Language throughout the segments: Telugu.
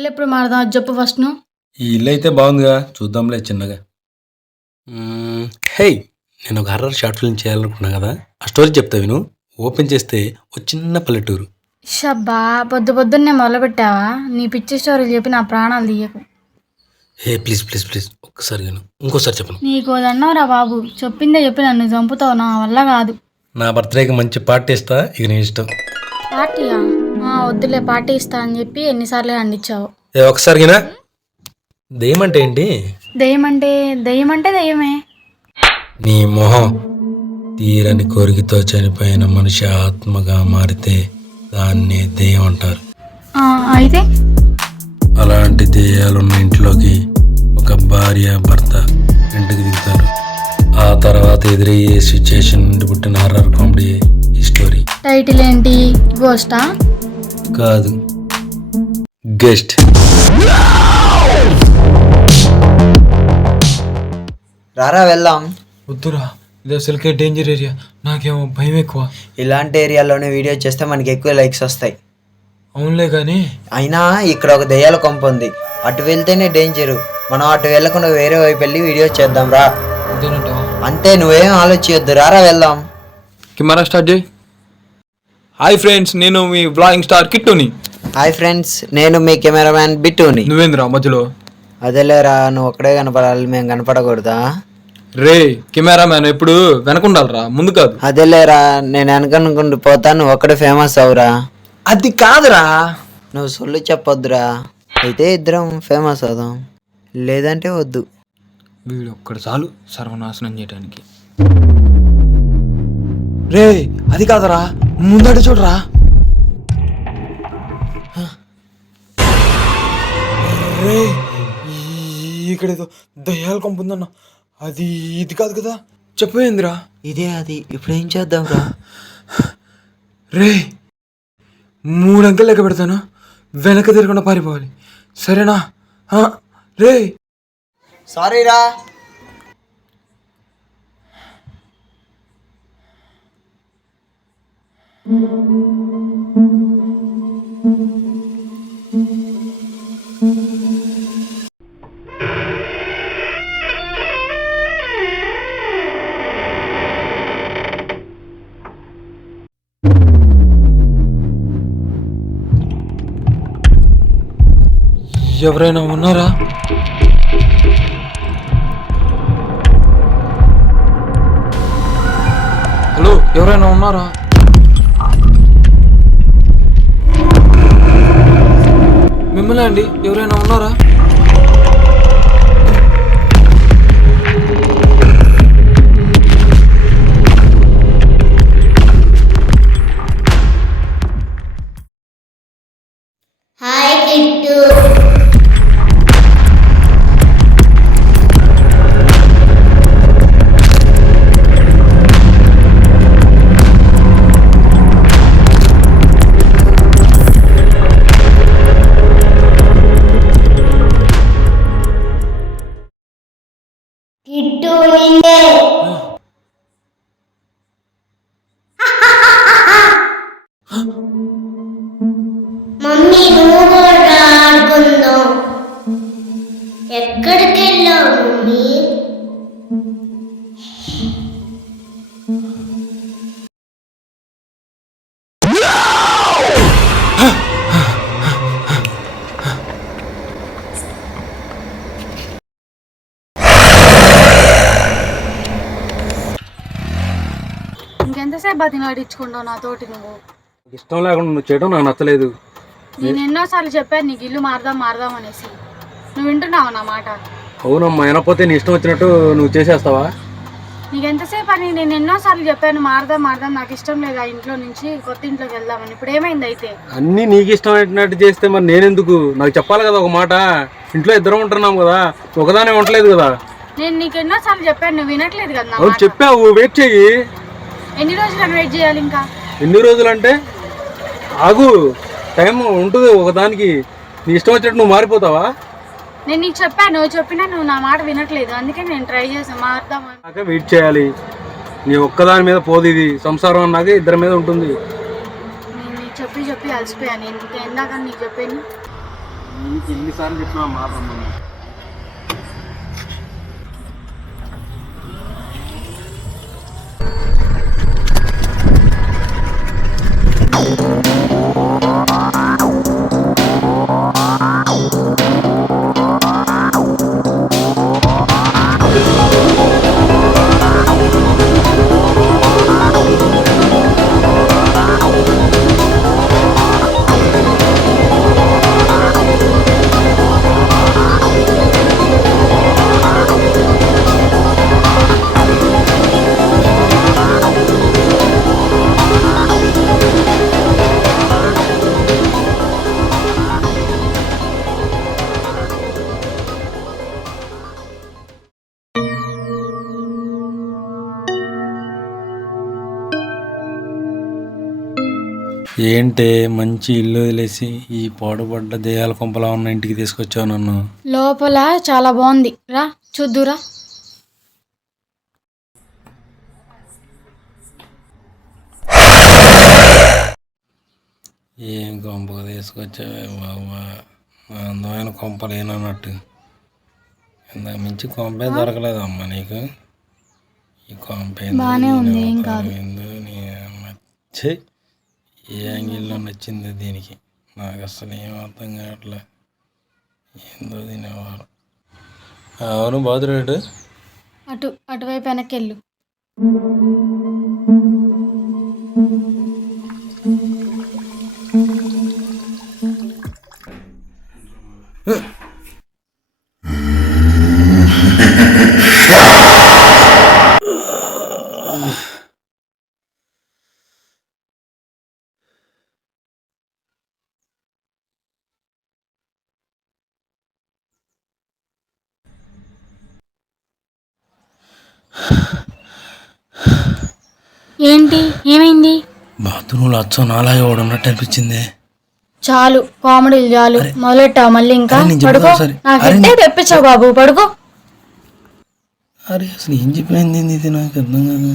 ఇల్లు ఎప్పుడు మారదాం అది చెప్పు ఫస్ట్ నువ్వు. ఈ ఇల్లు అయితే బాగుందిగా, చూద్దాంలే చిన్నగా. హే, నేను ఒక హర్రర్ షార్ట్ ఫిల్మ్ చేయాలనుకున్నా కదా, ఆ స్టోరీ చెప్తా విను. ఓపెన్ చేస్తే ఒక చిన్న పల్లెటూరు. షబ్బా పొద్దు పొద్దున్నే మొదలుపెట్టావా? నీ పిచ్చి స్టోరీలు చెప్పి నా ప్రాణాలు తీయకు. హే ప్లీజ్ ప్లీజ్ ప్లీజ్ ఒక్కసారి విను, ఇంకోసారి చెప్పను. నీకు అన్నావురా బాబు, చెప్పిందే చెప్పి నన్ను చంపుతావు, నా వల్ల కాదు. నా బర్త్డేకి మంచి పార్టీ ఇస్తా, ఇక నీ ఇష్టం. పార్టీయా? వద్దులే, పార్టీ ఇస్తా అని చెప్పి ఎన్నిసార్లు అందించావు. ఒకసారి వినా. దెయ్యం అంటే ఏంటి? దెయ్యం అంటే దెయ్యమే. నీ మొహం. తీరని కోరికతో చనిపోయిన మనిషి ఆత్మగా మారితే దాన్ని దెయ్యం అంటారు. అయితే అలాంటి దెయ్యాలున్న ఇంట్లోకి ఒక భార్య భర్త ఇంటికి దిగుతారు. ఆ తర్వాత ఎదురయ్యే సిచ్యుయేషన్ నుండి పుట్టిన హర్రర్ కామెడీ ఈ స్టోరీ. టైటిల్ ఏంటి? గోస్టా? కాదు, గెస్ట్. రారా వెళ్దాం. వద్దురా, ఇది అసలుకే డేంజర్ ఏరియా, నాకేమో భయం ఎక్కువ. ఇలాంటి ఏరియాలోనే వీడియో చేస్తే మనకి ఎక్కువ లైక్స్ వస్తాయి. అవునులే కానీ అయినా ఇక్కడ ఒక దెయ్యాల కొంప ఉంది, అటు వెళ్తేనే డేంజరు. మనం అటు వెళ్ళకుండా వేరే వైపు వెళ్ళి వీడియో చేద్దాం రా. అంతేనంటావా? అంతే, నువ్వేం ఆలోచించొద్దు, రారా వెళ్దాం. కెమెరా స్టార్ట్ చేయి. హాయ్ ఫ్రెండ్స్, నేను మీ వ్లాగింగ్ స్టార్ కిట్టుని. హాయ్ ఫ్రెండ్స్, నేను మీ కెమెరామ్యాన్ బిట్టుని. నువ్వేంద్రా మధ్యలో? అదేలేరా, నువ్వు ఒక్కడే కనపడాలి, మేము కనపడకూడదా? రే, కెమెరామ్యాన్ ఎప్పుడు వెనకుండాలరా, ముందు కాదు. అదేలేరా, నేను వెనకనుకుంటూ పోతా, నువ్వు ఒక్కడే ఫేమస్ అవురా. అది కాదురా. నువ్వు సొల్లు చెప్పొద్దురా. అయితే ఇద్దరం ఫేమస్ అవుదాం, లేదంటే వద్దు. వీడు ఒక్కడు చాలు సర్వనాశనం చేయడానికి. రే, అది కాదరా, ముందట చూడరా. రే, ఇక్కడేదో దయ్యాల కొంపుందన్న, అది ఇది కాదు కదా. చెప్పేందిరా? ఇదే అది. ఇప్పుడు ఏం చేద్దాం రా? రే, 3 అంకెలు లెక్క పెడతాను, వెనక తిరగకుండా పారిపోవాలి, సరేనా? రే, సారీ రా. ఎవరైనా ఉన్నారా? హలో, ఎవరైనా ఉన్నారా? మిమ్మల్ని అండి, ఎవరైనా ఉన్నారా? హాయ్ కిట్టు. కిట్టు నిన్నే. మమ్మీ నువ్వు కూడా ఆడుకుందాం. ఎక్కడికి వెళ్ళావు మమ్మీ? ఇంకెంతసేపు బతిలాడించుకుంటావు నాతోటి నువ్వు? ఇష్టం లేకుండా నువ్వు చేయడం నాకు నచ్చలేదు. నేను ఎన్నోసార్లు చెప్పాను నీకు ఇల్లు మారదాం అనేసి, నువ్వు వింటున్నావు నా మాట? అవునమ్మా, వినకపోతే నీ ఇష్టం వచ్చినట్టు నువ్వు చేసేస్తావా? నీకు ఎంతసేపు అని నేను ఎన్నోసార్లు చెప్పాను మారదాం, నాకు ఇష్టం లేదు ఆ ఇంట్లో నుంచి కొత్త ఇంట్లోకి వెళ్దామని. ఇప్పుడు ఏమైంది అయితే? అన్నీ నీకు ఇష్టం అయినట్టు చేస్తే మరి నేనెందుకు? నాకు చెప్పాలి కదా ఒక మాట. ఇంట్లో ఇద్దరం ఉంటున్నాం కదా, ఒకదానే ఉండలేదు కదా. నేను నీకు ఎన్నోసార్లు చెప్పాను, నువ్వు వినట్లేదు కదా. అవును చెప్పావు, వెయిట్ చెయ్యి. ఎన్ని రోజులు వెయిట్ చేయాలి ఇంకా? ఎన్ని రోజులు అంటే ఆగు, టైం ఉంటుంది ఒకదానికి. నీ ఇష్టం వచ్చినట్టు నువ్వు మారిపోతావా? నేను నీకు చెప్పాను, చెప్పినా నువ్వు నా మాట వినట్లేదు, అందుకే నేను ట్రై చేసాను మారుదామని. వెయిట్ చేయాలి. నీ ఒక్కదాని మీద పోదు ఇది, సంసారం అన్నాక ఇద్దరి మీద ఉంటుంది. నేను నీకు చెప్పి అలసిపోయాను. ఇందాక నీకు చెప్పాను నీకు ఎన్నిసార్లు చెప్పినా మాత్రం ఏంటే మంచి ఇల్లు వదిలేసి ఈ పాడుపడ్డ దెయ్యాల కొంపలా ఉన్న ఇంటికి తీసుకొచ్చావు నన్ను. లోపల చాలా బాగుంది, రా చూద్దురా. ఏం కొంపకు తీసుకొచ్చావే బాబా, అందమైన కొంపలు ఏనన్నట్టు. ఇంతకు మించి కొంపే దొరకలేదమ్మా నీకు. ఈ కొంప బానే ఉంది, ఏం కాదు. ఛీ, ఏ యాంగిల్లో నచ్చింది దీనికి నాకు అసలు ఏం అర్థం కావట్లే. ఏందో తినేవారు. అవును బాదురేటు అటువైపు వెనక్కి వెళ్ళు. ఏంటి, ఏమైంది? బాత్రూంలో అచ్చం నాలాగే వాడు ఉన్నట్టు అనిపించింది. చాలు కామెడీలు చాలు, మొదలెట్టావు మళ్ళీ. ఇంకా అరే నేను పడుకో, చెప్పేది ఒకసారి. నాకెట్టే తెప్పించావు బాబు, పడుకో. అరే అసలు ఏం చెప్పినది ఇది నాకు అర్థం కాదు.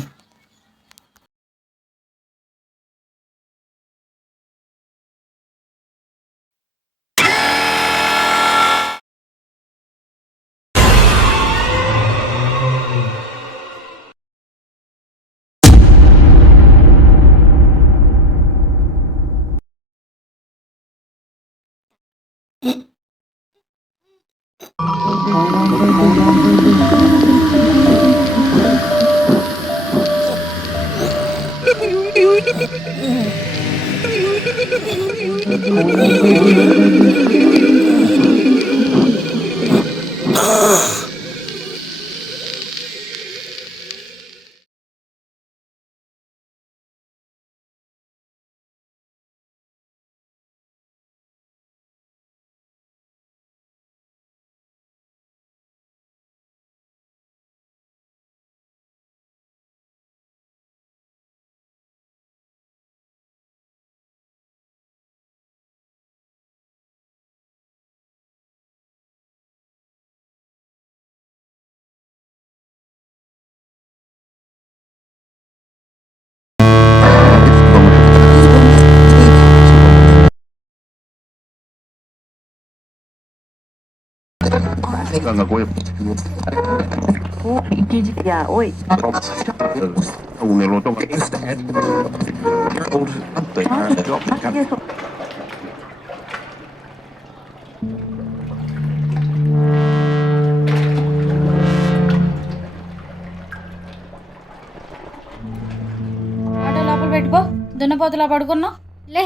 ఆటో లోపల పెట్టుకో, దున్నపోతులా పడుకున్నావు. లే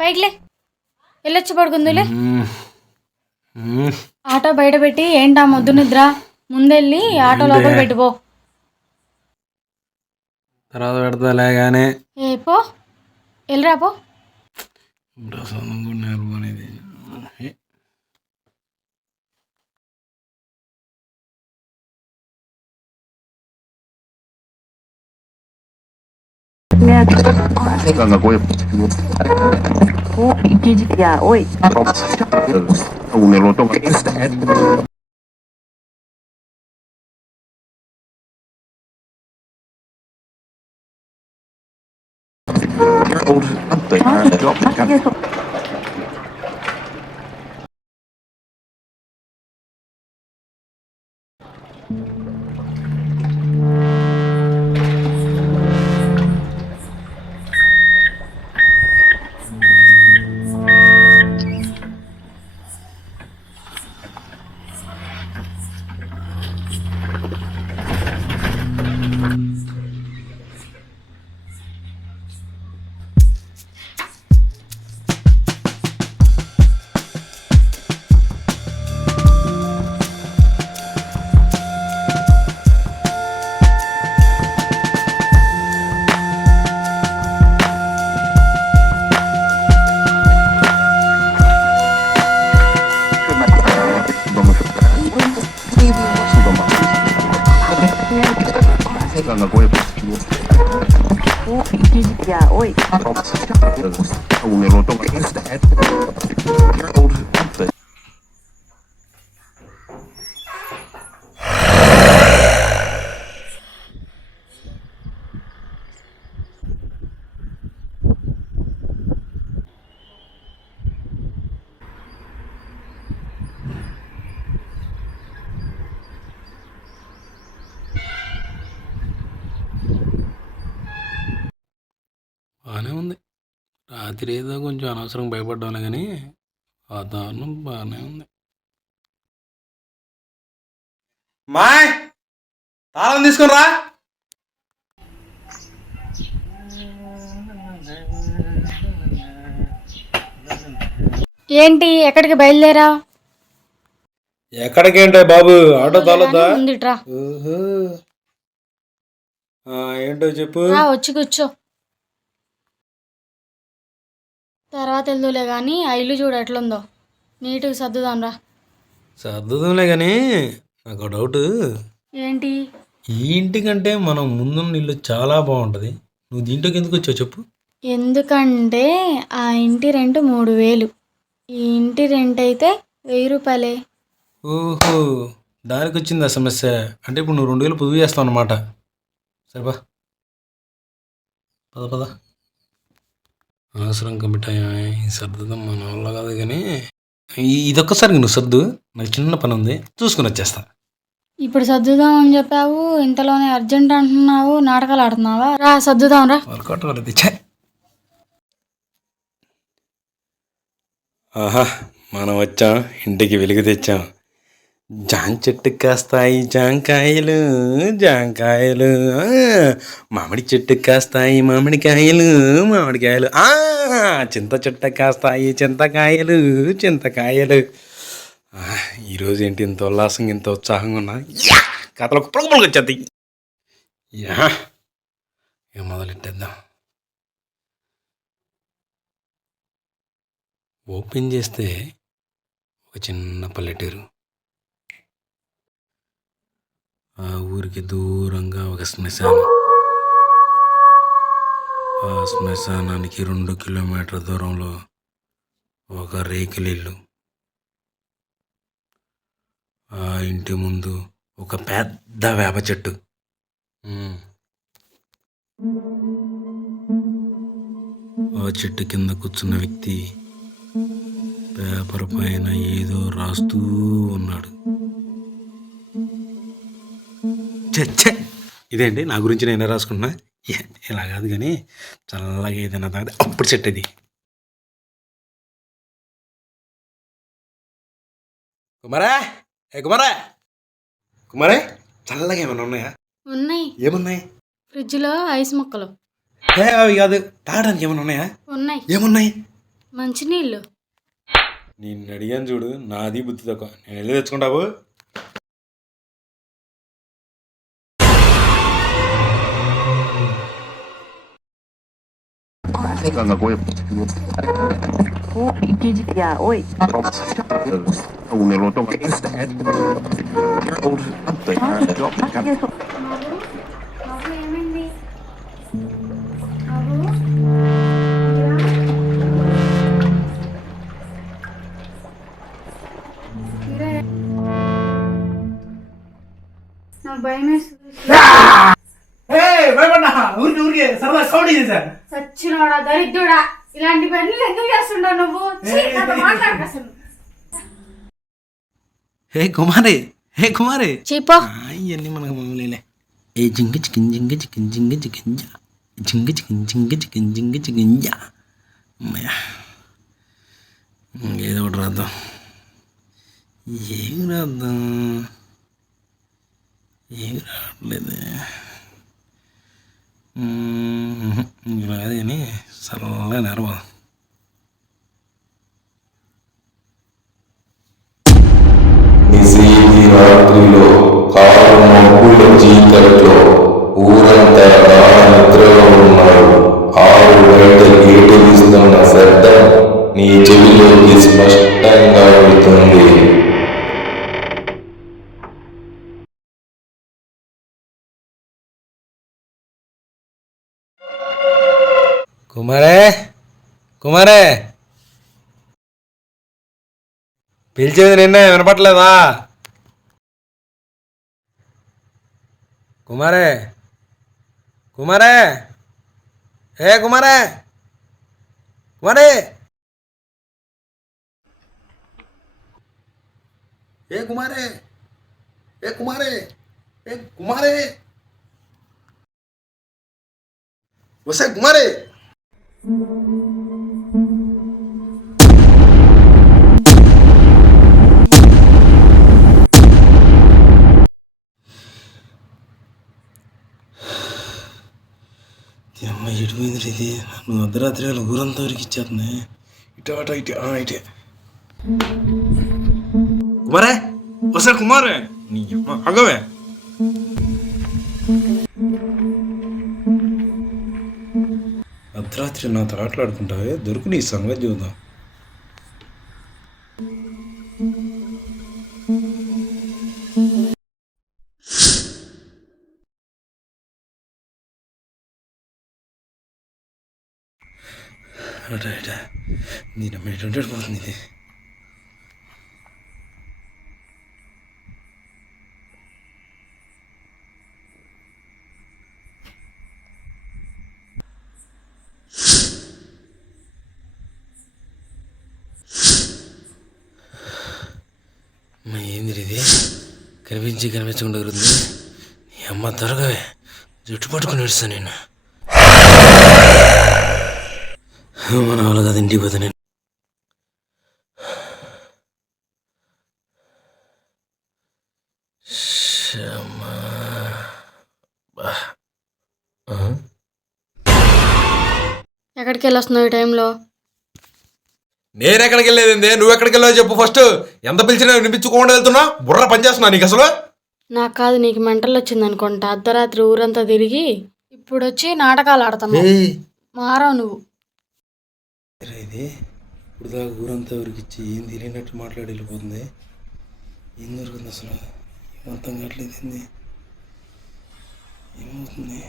పైకి లే, వెళ్ళొచ్చి పడుకుందులే. ఆటో బయట పెట్టి ఏంటా మొద్దు నిద్ర, ముందెళ్ళి ఆటో లోపల పెట్టుకో. తర్వాత పెడతాలే కానీ ఏ పో, వెళ్ళరా పో. నేర్పనేది బాగానే ఉంది. రాత్రి ఏదో కొంచెం అనవసరంగా భయపడ్డాను కానీ వాతావరణం బాగానే ఉంది. మాయ్ తాళం తీసుకుని రా. ఏంటి ఎక్కడికి బయలుదేరా? ఎక్కడికేంటే బాబు, ఆటో తాళొద్దా? ఉందిట్రా, ఓహో. ఏంటో చెప్పు. వచ్చి కూర్చో, తర్వాత వెళ్దులే కానీ ఆ ఇల్లు చూడు ఎట్లుందో, నీట్గా సర్దుదాం రా. సర్దుదంలే కానీ నాకు ఒక డౌట్. ఏంటి? ఈ ఇంటికంటే మనం ముందున్న ఇల్లు చాలా బాగుంటుంది. నువ్వు దీంట్లోకి ఎందుకు వచ్చావు చెప్పు. ఎందుకంటే ఆ ఇంటి రెంట్ 3000, ఈ ఇంటి రెంట్ అయితే 1000 రూపాయలే. ఓహో, దానికి వచ్చింది ఆ సమస్య. అంటే ఇప్పుడు నువ్వు 2000 పొదుపు చేస్తావు అన్నమాట. సరేపా, పద పద. అనవసరం కమిటాయా సర్దుదాం మన వల్ల కాదు కానీ ఇదొక్కసారి నువ్వు సర్దు, నాకు చిన్న పని ఉంది, చూసుకుని వచ్చేస్తా. ఇప్పుడు సర్దుదాం అని చెప్పావు, ఇంతలోనే అర్జెంట్ అంటున్నావు, నాటకాలు ఆడుతున్నావా? రా సర్దుదాం రా. వర్కౌట్ అవ్వలేదు. ఛే! ఆహా, మనం వచ్చాం, ఇంటికి వెలుగు తెచ్చాం. జామ చెట్టుకు కాస్తాయి జాంకాయలు, జాంకాయలు. మామిడి చెట్టుకు కాస్తాయి మామిడికాయలు, మామిడికాయలు. చింత చెట్టుకు కాస్తాయి చింతకాయలు, చింతకాయలు. ఈరోజు ఏంటి ఇంత ఉల్లాసంగా ఇంత ఉత్సాహంగా ఉన్నా? కథలు పురుగులకు వచ్చేది. ఇక మొదలెట్టేద్దాం. ఓపెన్ చేస్తే ఒక చిన్న పల్లెటూరు, ఆ ఊరికి దూరంగా ఒక శ్మశానం, ఆ శ్మశానానికి 2 కిలోమీటర్ల దూరంలో ఒక రేకులిల్లు, ఆ ఇంటి ముందు ఒక పెద్ద వేప చెట్టు. ఆ చెట్టు కింద కూర్చున్న వ్యక్తి పేపర్ పైన ఏదో రాస్తూ ఉన్నాడు. ఇదేంటి నా గురించి నేనే రాసుకుంటున్నా? ఇలా కాదు కానీ చల్లగా ఏదైనా తాగితే అప్పుడు చెట్టు అది. కుమారా, కుమారా, కుమారే, చల్లగా ఏమైనా ఉన్నాయా? ఉన్నాయి. ఏమున్నాయి? ఫ్రిడ్జ్లో ఐస్ ముక్కలు. అవి కాదు, తాగడానికి ఏమైనా ఉన్నాయా? ఉన్నాయి. ఏమున్నాయి? మంచినీళ్ళు. నిన్ను అడిగాను చూడు, నాది బుద్ధి తక్కువ. నేను వెళ్ళి తెచ్చుకుంటావు. సచ్చినోడా దరిద్రుడా, ఇలాంటి పనులు ఎందుకు చేస్తుంటావు నువ్వు? హే కుమారే, హే కుమారే, చెప్పో. ఇవన్నీ మనకు మమ్మల్ని ఏ జింగ చికిన్ జింగ చికిన్ జింగ చికింజ జింగ చికిన్ జింగ చికిన్ జింగ చికింజ. అమ్మయ్య, ఏదో ఒకటి రాద్దాం. ఏం రాద్దాం? ఏం రావట్లేదు. రాదు కానీ సరళగా నెరవా. నిశీతి రాత్రిలో కారు మబ్బుల చీకట్లో ఊరంతా గాఢ నిద్రలో ఉన్నాడు. ఆరు బయట గేటు తీస్తున్న శబ్దం నీ చెవిలోకి స్పష్టంగా వెళుతుంది. కుమారే కుమారే పిలిచేది నిన్నే వినపట్లేదా? కుమారే కుమారే ఏ కుమారే కుమారే ఏ కుమారే ఏ కుమారే ఏ కుమారే వసే కుమారే అమ్మ ఎడిపోయింది ఇది. నువ్వు అర్ధరాత్రి వేళ ఊరంతా వరకు ఇచ్చేస్తుంది. ఇటు అట ఇటు ఇటే కుమారే వసే కుమారే నీ అమ్మ అగవే. అర్ధరాత్రి నాతో ఆటలాడుకుంటావే దొరికి నీ సంగతి చూద్దాం. అట నేను ఎటువంటి పోతుంది ఇది. ఏంది ఇది కనిపించకుండా కుదురుతుంది. నీ అమ్మ త్వరగా జుట్టు పట్టుకుని ఏడుస్తాను నేను. మన వాళ్ళ కదా ఇంటికి పోతా నేను. ఎక్కడికి వెళ్ళొస్తున్నావు ఈ టైంలో? నేను ఎక్కడికి వెళ్ళేది? నువ్వు ఎక్కడికి వెళ్ళావు చెప్పు ఫస్ట్. ఎంత పిలిచినా వినిపించుకోకుండా వెళ్తున్నా? బుర్ర పనిచేస్తున్నా నీకు అసలు? నాకు కాదు, నీకు మెంటల్ వచ్చింది అనుకుంటా. అర్ధరాత్రి ఊరంతా తిరిగి ఇప్పుడు వచ్చి నాటకాలు ఆడతాను. మారావు నువ్వు. ఇది ఇప్పుడు దాకా ఊరంతా ఊరికి ఇచ్చి ఏం తెలియనట్టు మాట్లాడి వెళ్ళిపోతుంది. ఏం దొరుకుతుంది అసలు? ఏం అర్థం కావట్లేదు. ఏంది ఏమవుతుంది?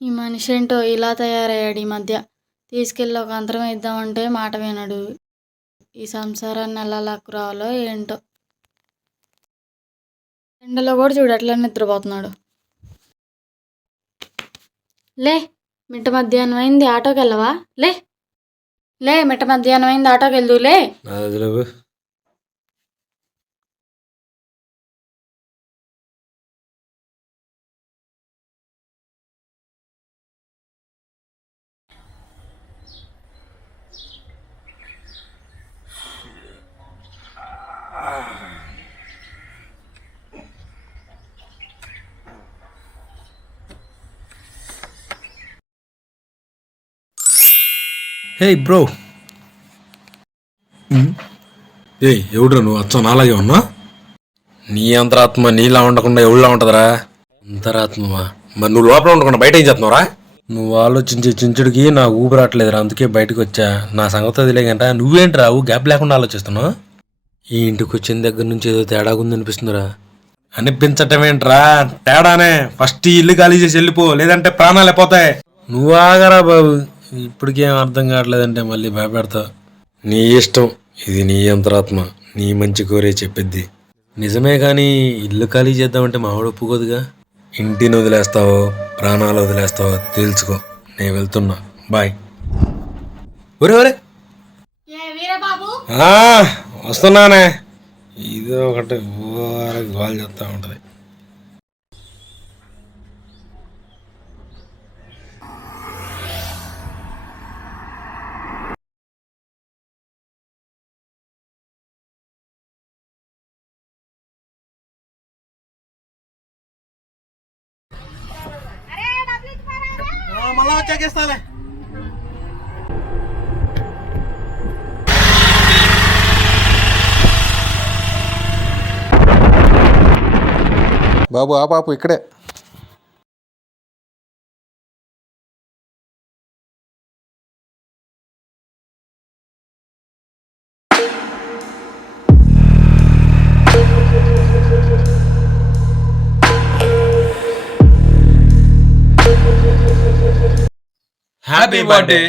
ఈ మనిషి ఏంటో ఇలా తయారయ్యాడు ఈ మధ్య. తీసుకెళ్ళి ఒక అంతరం ఇద్దామంటే మాట వినడు. ఈ సంసారాన్ని ఎలా లాక్కురావాలో ఏంటో. ఎండలో కూడా చూడు ఎట్లా నిద్రపోతున్నాడు. లే, మిట్ట మధ్యాహ్నం అయింది, ఆటోకి వెళ్ళవా? లే లే మిట్ట మధ్యాహ్నం అయింది, ఆటోకి వెళ్దు. లే హే బ్రో. ఏ ఎవడురా నువ్వు? అచ్చం నాలాగే ఉన్నా? నీ అంతరాత్మ నీలా ఉండకుండా ఎవరిలా ఉంటుందిరా? అంతరాత్మవా? మరి నువ్వు లోపల ఉండకుండా బయట ఏం చేస్తున్నావురా? నువ్వు ఆలోచించే చించుడికి నాకు ఊపిరి రావట్లేదురా, అందుకే బయటకు వచ్చా. నా సంగతి తెలియకంట నువ్వేంటి రావు గ్యాప్ లేకుండా ఆలోచిస్తున్నావు? ఈ ఇంటికి వచ్చిన దగ్గర నుంచి ఏదో తేడాగా ఉందనిపిస్తుందిరా. అనిపించటం ఏంట్రా తేడానే? ఫస్ట్ ఈ ఇల్లు ఖాళీ చేసి వెళ్ళిపో, లేదంటే ప్రాణాలు అయిపోతాయి. నువ్వు ఆగరా బాబు. ఇప్పటికేం అర్థం కావట్లేదంటే మళ్ళీ భయపెడతావు. నీ ఇష్టం, ఇది నీ అంతరాత్మ, నీ మంచి కోరే చెప్పిద్ది. నిజమే కానీ ఇల్లు ఖాళీ చేద్దామంటే మావాడు ఒప్పుకోదుగా. ఇంటిని వదిలేస్తావో ప్రాణాలు వదిలేస్తావో తెలుసుకో. నేను వెళ్తున్నా, బాయ్. ఒరే ఒరే వీరబాబు, వస్తున్నానే. ఇదే ఒకటి ఊరికి గోల్ చేస్తూ ఉంటుంది. మళ్ళా వచ్చాకేస్తాలే. బాబు ఆ పాపు ఇక్కడే. Happy birthday.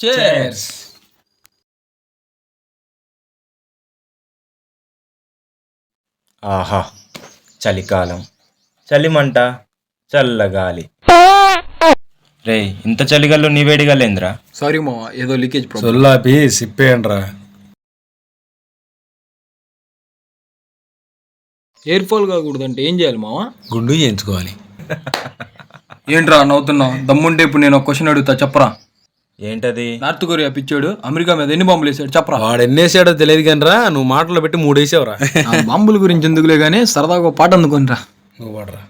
Cheers. ఆహా, చలికాలం, చలిమంట, చల్లగాలి. రే, ఇంత చలిగాల్లో నీ వేడిగాలేంద్రా? సారీ మా, ఏదో లీకేజ్ ప్రాబ్లం. సొల్లాపి సిప్పేయండిరా. ఎయిర్ ఫాల్ కాకూడదంటే ఏం చేయాలి మావా? గుండు చేయించుకోవాలి. ఏంట్రా నవ్వుతున్నావు? దమ్ముంటే ఇప్పుడు నేను ఒక క్వశ్చన్ అడుగుతా, చెప్పరా. ఏంటది? నార్త్ కొరియా పిచ్చాడు అమెరికా మీద ఎన్ని బాంబులు వేసాడు చెప్పరా. వాడు ఎన్నేసాడో తెలియదు కానీ రా, నువ్వు మాటలు పెట్టి 3 వేసావురా. ఆ బాంబుల గురించి ఎందుకులే గానీ సరదాగా ఒక పాట అందుకోనిరా. నువ్వు వాడరా.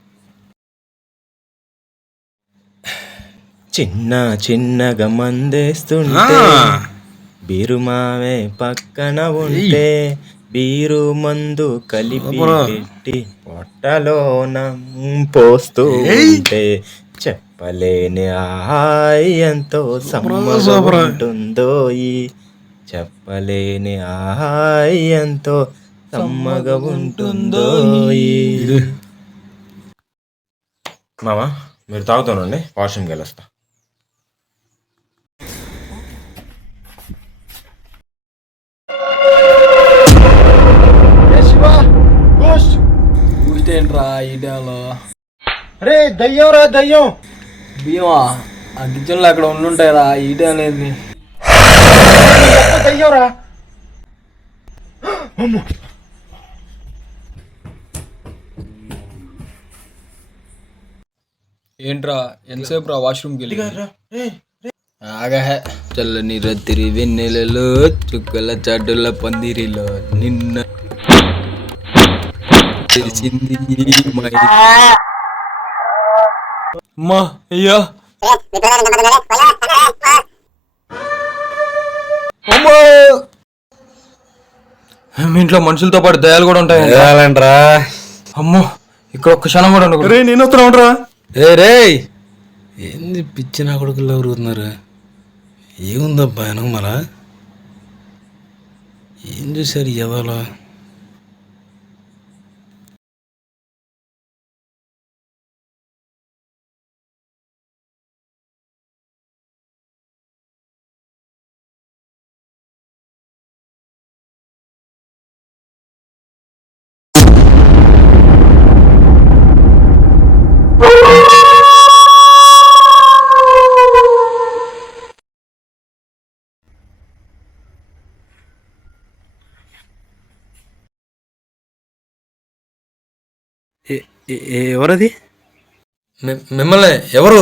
చిన్న చిన్నగా మందేస్తుంటే బీరుమావే పక్కన ఉంటే బీరు మందు కలిపి పెట్టి పొట్టలోన పోస్తూ ఉంటే చెప్పలేని హాయ్ ఎంతో సమ్మగా ఉంటుందో ఈ చెప్పలేని హాయ్ ఎంతో సమ్మగా ఉంటుందో ఈ. మామా, మీరు తాగుతానండి, వాష్రూమ్కి వెళ్ళొస్తా. ఏంట్రా ఈ టైంలో? రే దయ్యం రా దయ్యం. భీమా, ఆ కిచెన్లో అక్కడ ఉండుంటాయిరా ఈ టైం అనేది. దయ్యం రా. ఏంట్రా ఎంతసేపు రా వాష్రూమ్కి వెళ్ళి? ఆగహే, చల్లని రాత్రి వెన్నెలలో చుక్కల చాటుల పందిరిలో నిన్న తెలిసింది అమ్మా. అయ్యా అమ్మో, మీ ఇంట్లో మనుషులతో పాటు దయాలు కూడా ఉంటాయి. ఏలంట్రా. అమ్మో, ఇక్కడ ఒక్క క్షణం కూడా ఉండకూడదు. రే నేను వస్తున్నావురా. రే ఏంది పిచ్చి నా కొడుకుల్లో ఊరుతున్నారు? ఏముందబ్బా వెనకమల? ఏం చూసారు ఎదలో? ఎవరది? మిమ్మల్ని ఎవరు?